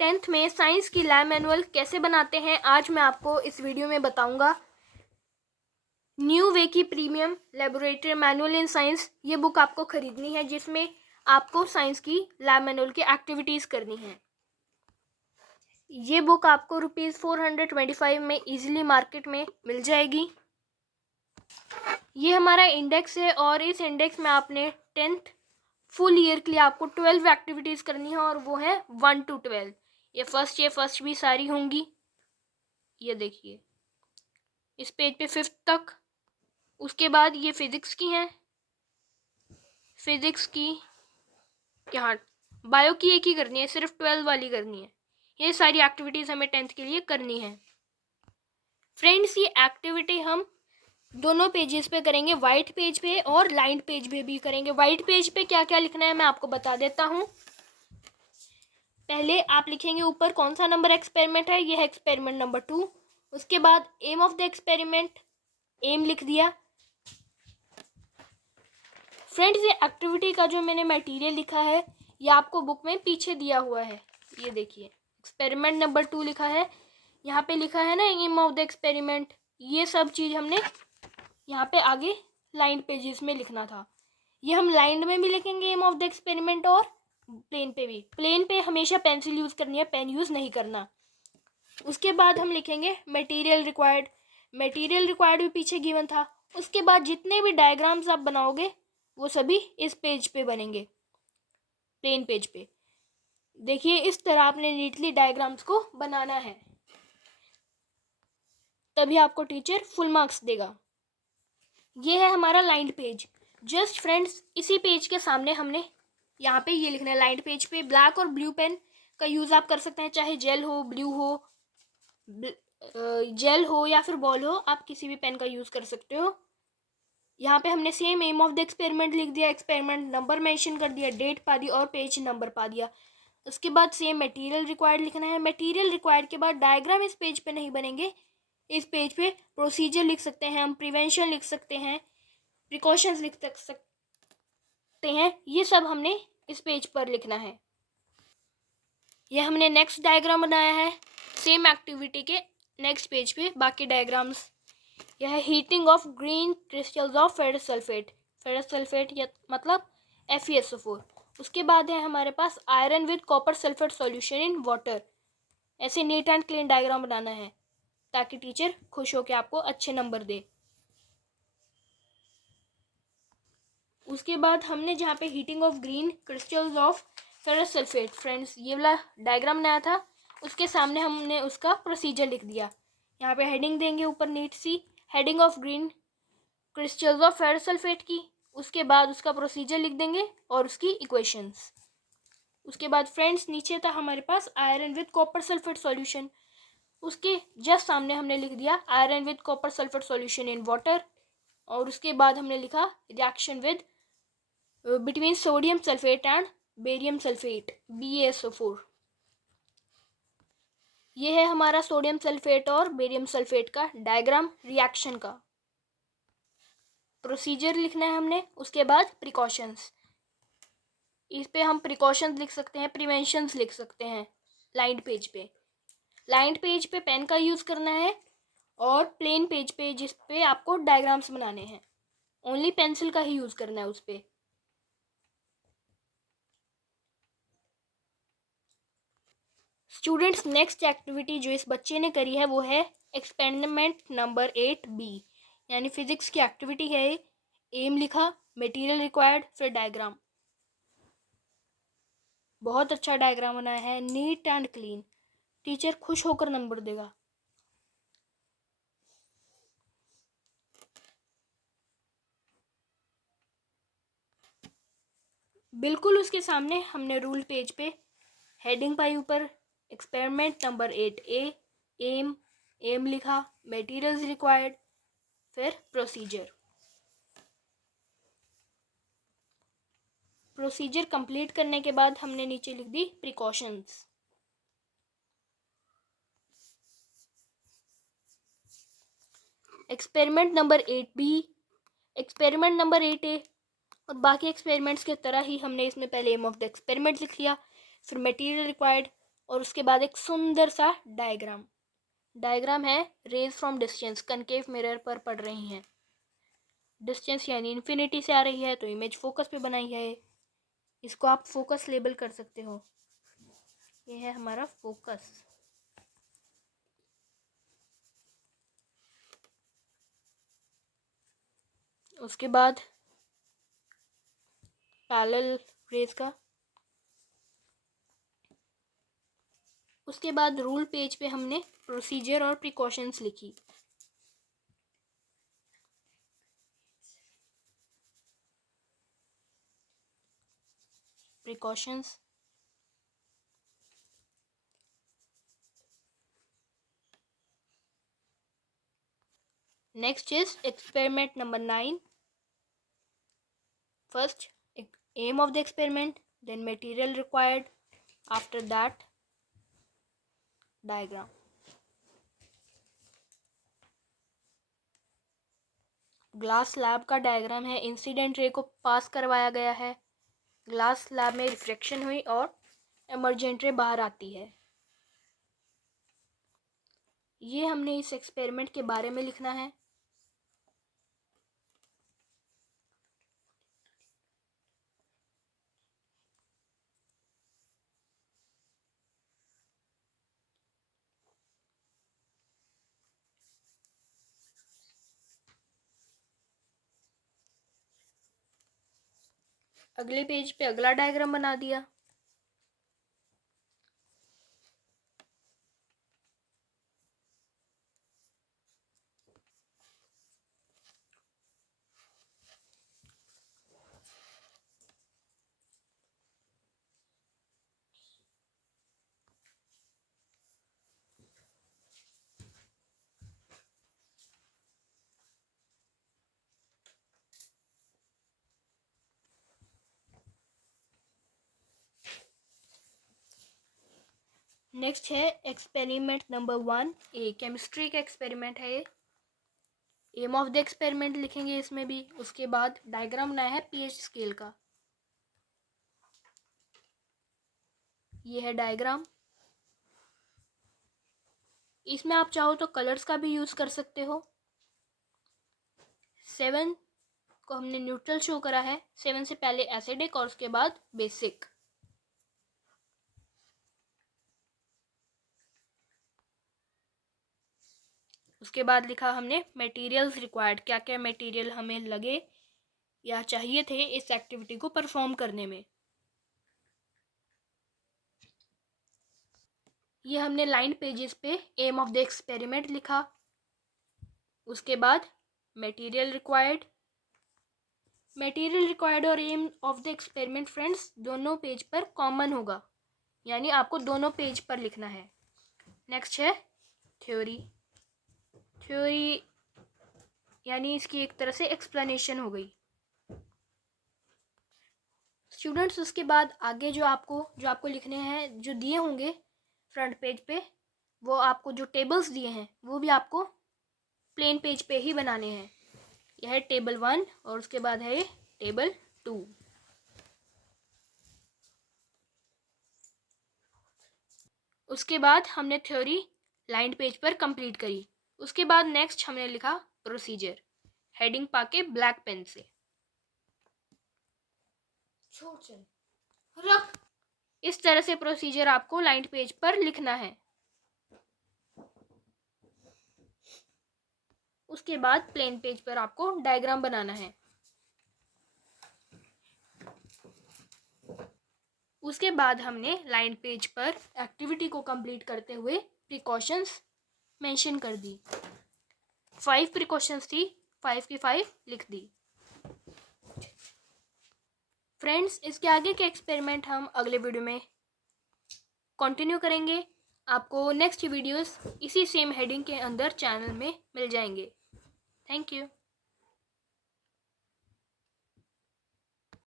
10th में science की lab manual कैसे बनाते हैं, आज मैं आपको इस वीडियो में बताऊंगा। न्यू वे की premium laboratory manual in science, ये बुक आपको खरीदनी है, जिसमें आपको साइंस की लैब मैनुअल की एक्टिविटीज़ करनी है। ये बुक आपको ₹425 में इजीली मार्केट में मिल जाएगी। ये हमारा इंडेक्स है और इस इंडेक्स में आपने 10th फुल ईयर के लिए आपको 12 एक्टिविटीज़ करनी है, और वो है 1 to 12। ये फर्स्ट भी सारी होंगी। ये देखिए इस पेज पे 5th तक। उसके बाद ये फिज़िक्स की हैं, फिज़िक्स की यहाँ बायो की एक ही करनी है, सिर्फ 12 वाली करनी है। ये सारी एक्टिविटीज़ हमें 10th के लिए करनी है। फ्रेंड्स, ये एक्टिविटी हम दोनों पेजेस पे करेंगे, वाइट पेज पे और लाइंड पेज पे भी करेंगे। वाइट पेज पे क्या क्या लिखना है मैं आपको बता देता हूँ। पहले आप लिखेंगे ऊपर कौन सा नंबर एक्सपेरिमेंट है, ये है एक्सपेरिमेंट नंबर 2। उसके बाद aim of the experiment, aim लिख दिया। फ्रेंड्स, ये एक्टिविटी का जो मैंने मटेरियल लिखा है ये आपको बुक में पीछे दिया हुआ है। ये देखिए एक्सपेरिमेंट नंबर 2 लिखा है, यहाँ पे लिखा है ना एम ऑफ द एक्सपेरिमेंट। ये सब चीज़ हमने यहाँ पे आगे लाइन पेजेस में लिखना था। ये हम लाइन में भी लिखेंगे एम ऑफ द एक्सपेरिमेंट, और प्लेन पे भी। प्लेन पे हमेशा पेंसिल यूज़ करनी है, पेन यूज़ नहीं करना। उसके बाद हम लिखेंगे मटेरियल रिक्वायर्ड। मटेरियल रिक्वायर्ड भी पीछे गिवन था। उसके बाद जितने भी डायग्राम्स आप बनाओगे वो सभी इस पेज पे बनेंगे, प्लेन पेज पे। देखिए इस तरह आपने नीटली डायग्राम्स को बनाना है, तभी आपको टीचर फुल मार्क्स देगा। ये है हमारा लाइंड पेज। जस्ट फ्रेंड्स, इसी पेज के सामने हमने यहाँ पे ये लिखना है लाइंड पेज पे। ब्लैक और ब्लू पेन का यूज़ आप कर सकते हैं, चाहे जेल हो, ब्लू हो, जेल हो या फिर बॉल हो, आप किसी भी पेन का यूज़ कर सकते हो। यहाँ पे हमने same aim of the experiment लिख दिया, एक्सपेरिमेंट नंबर मेंशन कर दिया, डेट पा दी और पेज नंबर पा दिया। उसके बाद सेम मटेरियल रिक्वायर्ड लिखना है। मटेरियल रिक्वायर्ड के बाद डायग्राम इस पेज पे नहीं बनेंगे, इस पेज पे प्रोसीजर लिख सकते हैं हम, प्रिवेंशन लिख सकते हैं, प्रिकॉशंस लिख सकते हैं। ये सब हमने इस पेज पर लिखना है। यह हमने नेक्स्ट डायग्राम बनाया है सेम एक्टिविटी के नेक्स्ट पेज पे, बाकी डायग्राम्स। यह है heating of green crystals of ferrous sulphate. Ferrous sulphate या मतलब FeSO4। उसके बाद है हमारे पास iron with copper sulphate solution in water. ऐसे नीट एंड क्लीन डायग्राम बनाना है ताकि टीचर खुश होकर आपको अच्छे नंबर दे। उसके बाद हमने जहाँ पे heating of green crystals of ferrous sulphate, friends ये वाला डायग्राम बनाया था, उसके सामने हमने उसका प्रोसीजर लिख दिया। यहाँ पे हेडिंग देंगे ऊपर नीट सी, heading of green crystals of ferrous sulphate की। उसके बाद उसका प्रोसीजर लिख देंगे और उसकी इक्वेशंस। उसके बाद फ्रेंड्स नीचे था हमारे पास iron with copper sulphate solution. उसके जस्ट सामने हमने लिख दिया iron with copper sulphate solution in water. और उसके बाद हमने लिखा reaction with between sodium sulphate and barium sulphate, BaSO4। ये है हमारा सोडियम सल्फेट और बेरियम सल्फेट का डायग्राम रिएक्शन का। प्रोसीजर लिखना है हमने, उसके बाद प्रिकॉशंस। इस पे हम प्रिकॉशंस लिख सकते हैं, प्रिवेंशंस लिख सकते हैं लाइंड पेज पे। लाइंड पेज पे पेन का यूज़ करना है, और प्लेन पेज पे जिस पे आपको डायग्राम्स बनाने हैं ओनली पेंसिल का ही यूज़ करना है उस पे। स्टूडेंट्स, नेक्स्ट एक्टिविटी जो इस बच्चे ने करी है वो है एक्सपेरिमेंट नंबर 8B, यानी फिजिक्स की एक्टिविटी है। एम लिखा, मटेरियल रिक्वायर्ड, फिर डायग्राम। बहुत अच्छा डायग्राम बनाया है, नीट एंड क्लीन। टीचर खुश होकर नंबर देगा। बिल्कुल उसके सामने हमने रूल पेज पे हेडिंग पाई ऊपर experiment number 8A, M, M लिखा, मटेरियल्स रिक्वायर्ड, फिर प्रोसीजर। प्रोसीजर कंप्लीट करने के बाद हमने नीचे लिख दी precautions. Experiment number 8B, experiment number 8A, और बाकी एक्सपेरिमेंट्स की तरह ही हमने इसमें पहले एम ऑफ द एक्सपेरिमेंट लिख लिया, फिर मटेरियल रिक्वायर्ड, और उसके बाद एक सुंदर सा डायग्राम है rays from distance, concave mirror पर पड़ रही हैं। डिस्टेंस यानी इन्फिनिटी से आ रही है, तो इमेज फोकस पे बनाई है। इसको आप फोकस लेबल कर सकते हो। ये है हमारा फोकस। उसके बाद पैरेलल रेज का। उसके बाद रूल पेज पे हमने प्रोसीजर और प्रिकॉशंस लिखी। Precautions, next is experiment number 9। First aim of the experiment, then material required, after that diagram। Glass slab का डायग्राम है। इंसिडेंट रे को पास करवाया गया है, ग्लास स्लैब में रिफ्रैक्शन हुई और एमर्जेंट रे बाहर आती है। ये हमने इस एक्सपेरिमेंट के बारे में लिखना है। अगले पेज पे अगला डायग्राम बना दिया। नेक्स्ट है एक्सपेरिमेंट नंबर 1। ए केमिस्ट्री का एक्सपेरिमेंट है ये। एम ऑफ द एक्सपेरिमेंट लिखेंगे इसमें भी। उसके बाद डायग्राम बनाया है पीएच स्केल का। ये है डायग्राम। इसमें आप चाहो तो कलर्स का भी यूज कर सकते हो। 7 को हमने न्यूट्रल शो करा है। 7 से पहले एसिडिक और उसके बाद बेसिक। उसके बाद लिखा हमने मटेरियल्स रिक्वायर्ड, क्या क्या मटेरियल हमें लगे या चाहिए थे इस एक्टिविटी को परफॉर्म करने में। ये हमने लाइन पेजेस पे एम ऑफ द एक्सपेरिमेंट लिखा। उसके बाद मटेरियल रिक्वायर्ड और aim of the experiment friends दोनों पेज पर कॉमन होगा, यानी आपको दोनों पेज पर लिखना है। नेक्स्ट है थ्योरी यानी इसकी एक तरह से एक्सप्लेनेशन हो गई। स्टूडेंट्स उसके बाद आगे जो आपको लिखने हैं, जो दिए होंगे फ्रंट पेज पे, वो आपको जो टेबल्स दिए हैं वो भी आपको प्लेन पेज पे ही बनाने हैं। यह है टेबल 1 और उसके बाद है टेबल 2। उसके बाद हमने थ्योरी लाइन पेज पर कंप्लीट करी। उसके बाद नेक्स्ट हमने लिखा प्रोसीजर, हेडिंग पाके ब्लैक पेन से। इस तरह से प्रोसीजर आपको लाइन पेज पर लिखना है। उसके बाद प्लेन पेज पर आपको डायग्राम बनाना है। उसके बाद हमने लाइन पेज पर एक्टिविटी को कंप्लीट करते हुए प्रिकॉशंस मेंशन कर दी। 5 प्रिकॉशंस थी, 5 की 5 लिख दी। फ्रेंड्स इसके आगे के एक्सपेरिमेंट हम अगले वीडियो में कंटिन्यू करेंगे। आपको नेक्स्ट वीडियोस इसी सेम हेडिंग के अंदर चैनल में मिल जाएंगे। Thank you.